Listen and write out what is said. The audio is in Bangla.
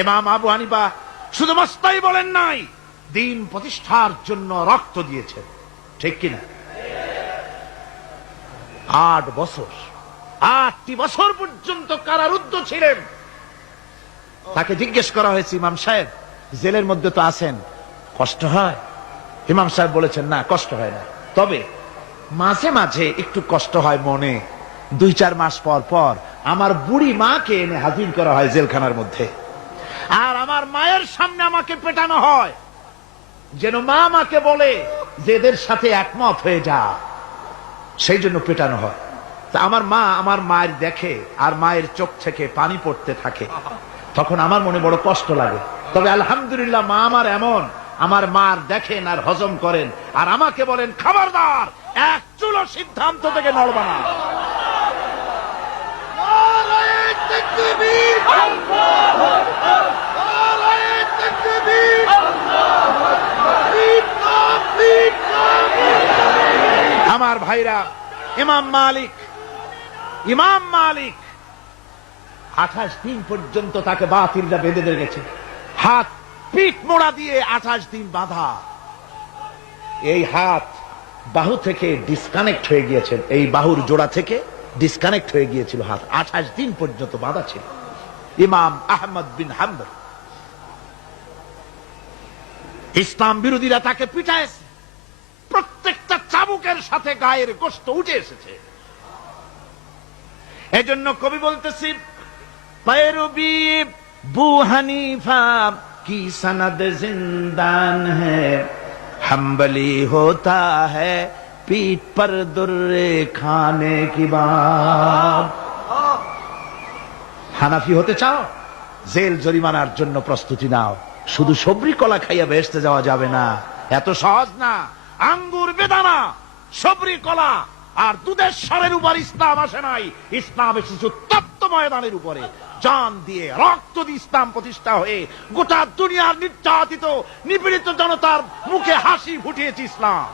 ইমাম আবু হানিফা শুধু মস্তাই বলেন নাই, দ্বীন প্রতিষ্ঠার জন্য রক্ত দিয়েছেন, ঠিক কিনা? 8টি বছর পর্যন্ত কারারুদ্ধ ছিলেন। তাকে জিজ্ঞেস করা হয়েছে, ইমাম সাহেব জেলের মধ্যে তো আছেন, কষ্ট হয়? ইমাম সাহেব বলেছেন, না কষ্ট হয় না, তবে মাঝে মাঝে একটু কষ্ট হয় মনে। 2-4 মাস পর পর আমার বুড়ি মাকে এনে হাজির করা হয় জেলখানার মধ্যে, আর আমার মায়ের সামনে আমাকে পেটানো হয়, যেন মা আমাকে বলে যে এদের সাথে একমত হয়ে যা, সেই জন্য পেটানো হয়। তা আমার মা আমার মায়ের দেখে, আর মায়ের চোখ থেকে পানি পড়তে থাকে, তখন আমার মনে বড় কষ্ট লাগে। তবে আলহামদুলিল্লাহ মা আমার এমন, আমার মার দেখেন আর হজম করেন, আর আমাকে বলেন খবরদার এক চুলো সিদ্ধান্ত থেকে নড়বা না। আমার ভাইরা, ইমাম মালিক 28 দিন পর্যন্ত তাকে বাতিলরা বেঁধে রেখেছে, হাত পিঠ মোড়া দিয়ে 28 দিন বাঁধা। এই হাত বাহু থেকে ডিসকানেক্ট হয়ে গিয়েছেন, এই বাহুর জোড়া থেকে ডিসকানেক্ট হয়ে গিয়েছিল হাত, 28 দিন পর্যন্ত বাঁধা ছিল। ইমাম আহমদ বিন হাম্বল, ইসলাম বিরোধীরা তাকে পিটাইছে, প্রত্যেকটা চাবুকের সাথে গায়ের গোশত উঠে এসেছে। এজন্য কবি বলতেছি, पैरवी बू हनीफा की सनद जिंदान है, हम्बली होता है पीठ पर दुर्रे खाने की बात। হানাফি হতে চাও, জেল জরিমানার জন্য প্রস্তুতি নাও। শুধু সবরি কলা খাইয়া বেহেশতে যাওয়া যাবে না, এত সহজ না। আঙ্গুর বেদানা, সবরি কলা আর দুধের স্বরের উপর ইসলাম আসে নাই, ইসলাম এসেছে তপ্ত ময়দানের উপরে। জান দিয়ে রক্ত দিয়ে ইসলাম প্রতিষ্ঠা হয়ে গোটা দুনিয়ার নির্যাতিত নিপীড়িত জনতার মুখে হাসি ফুটিয়েছে ইসলাম।